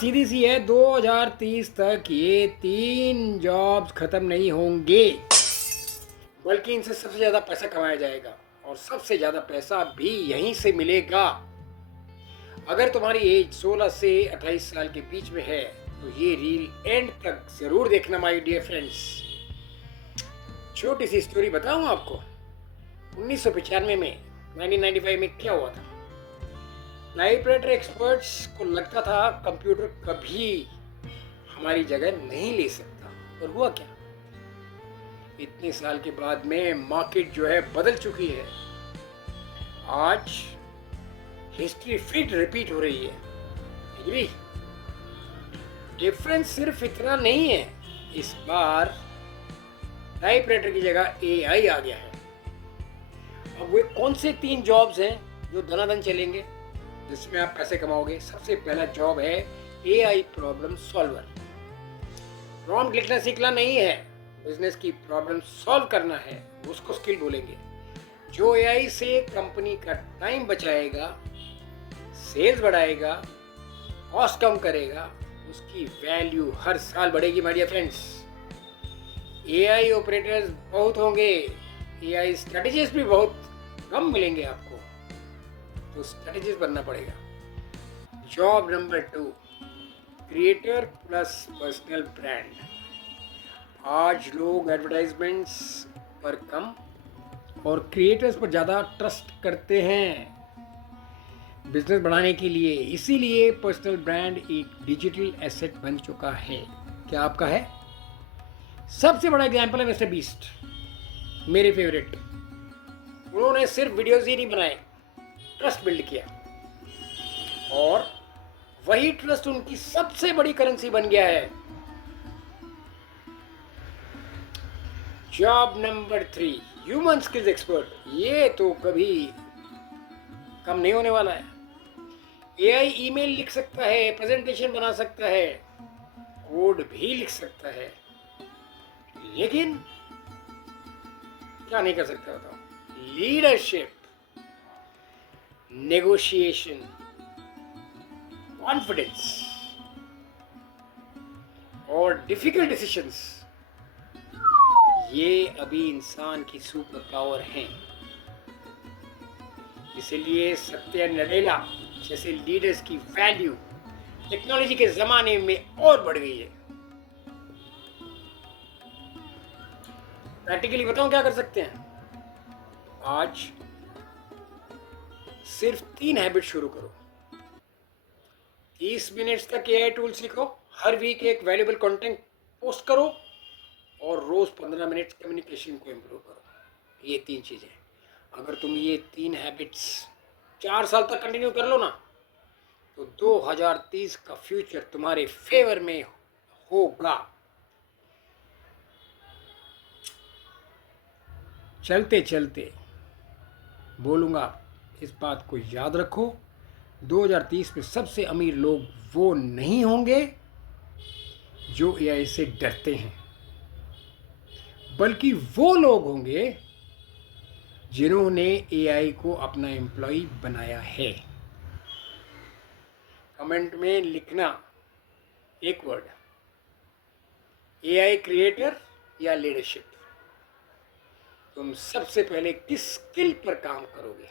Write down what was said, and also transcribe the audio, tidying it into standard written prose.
सीधी सी है, 2030 तक ये 3 जॉब्स खत्म नहीं होंगे, बल्कि इनसे सबसे ज़्यादा पैसा कमाया जाएगा और सबसे ज़्यादा पैसा भी यहीं से मिलेगा। अगर तुम्हारी एज 16 से 28 साल के बीच में है तो ये रील एंड तक ज़रूर देखना माय डियर फ्रेंड्स। छोटी सी स्टोरी बताऊं आपको। 1995 में 1995 में क्या हुआ था। टाइपराइटर एक्सपर्ट्स को लगता था कंप्यूटर कभी हमारी जगह नहीं ले सकता, और हुआ क्या। इतने साल के बाद में मार्केट जो है बदल चुकी है। आज हिस्ट्री फिर रिपीट हो रही है। एग्री? डिफरेंस सिर्फ इतना नहीं है, इस बार टाइपराइटर की जगह एआई आ गया है। अब वे कौन से 3 जॉब्स हैं जो धनाधन चलेंगे, जिसमें आप पैसे कमाओगे। सबसे पहला जॉब है एआई प्रॉब्लम सॉल्वर। प्रॉम्प्ट लिखना सीखना नहीं है, बिजनेस की प्रॉब्लम सॉल्व करना है, उसको स्किल बोलेंगे। जो एआई से कंपनी का टाइम बचाएगा, सेल्स बढ़ाएगा, कॉस्ट कम करेगा, उसकी वैल्यू हर साल बढ़ेगी my dear friends. AI operators बहुत होंगे, एआई स्ट्रेटेजिस्ट भी बहुत कम मिलेंगे आपको, तो स्ट्रेटेजिस्ट बनना पड़ेगा। Job number 2, creator plus personal brand. आज लोग एडवर्टाइजमेंट्स पर कम और क्रिएटर्स पर ज़्यादा ट्रस्ट करते हैं बिजनेस बढ़ाने के लिए। इसीलिए पर्सनल ब्रांड एक डिजिटल एसेट बन चुका है। क्या आपका है? सबसे बड़ा एग्जांपल है मिस्टर बीस्ट, मेरे फेवरेट। उन्होंने सिर्फ वीडियोस ही नहीं बनाए, ट्रस्ट बिल्ड किया, और वही ट्रस्ट उनकी सबसे बड़ी करेंसी बन गया है। Job number 3, human skills expert. ये तो कभी कम नहीं होने वाला है। एआई ईमेल लिख सकता है, प्रेजेंटेशन बना सकता है, कोड भी लिख सकता है, लेकिन क्या नहीं कर सकता बताओ? लीडरशिप, नेगोशिएशन, कॉन्फिडेंस और डिफिकल्ट डिसीजंस, ये अभी इंसान की सुपर पावर हैं। इसलिए सत्या नडेला जैसे लीडर्स की वैल्यू टेक्नोलॉजी के जमाने में और बढ़ गई है। प्रैक्टिकली बताऊं क्या कर सकते हैं? आज सिर्फ 3 हैबिट शुरू करो। 30 मिनट्स तक एआई टूल सीखो, हर वीक एक वैल्यूएबल कंटेंट पोस्ट करो, और रोज 15 मिनट कम्युनिकेशन को इम्प्रूव करो। ये 3 चीजें, अगर तुम ये 3 हैबिट्स 4 साल तक कंटिन्यू कर लो ना, तो 2030 का फ्यूचर तुम्हारे फेवर में होगा। चलते चलते बोलूँगा, इस बात को याद रखो, 2030 में सबसे अमीर लोग वो नहीं होंगे जो एआई से डरते हैं, बल्कि वो लोग होंगे जिन्होंने एआई को अपना एम्प्लॉय बनाया है। कमेंट में लिखना एक वर्ड, एआई क्रिएटर या लीडरशिप। तुम सबसे पहले किस स्किल पर काम करोगे?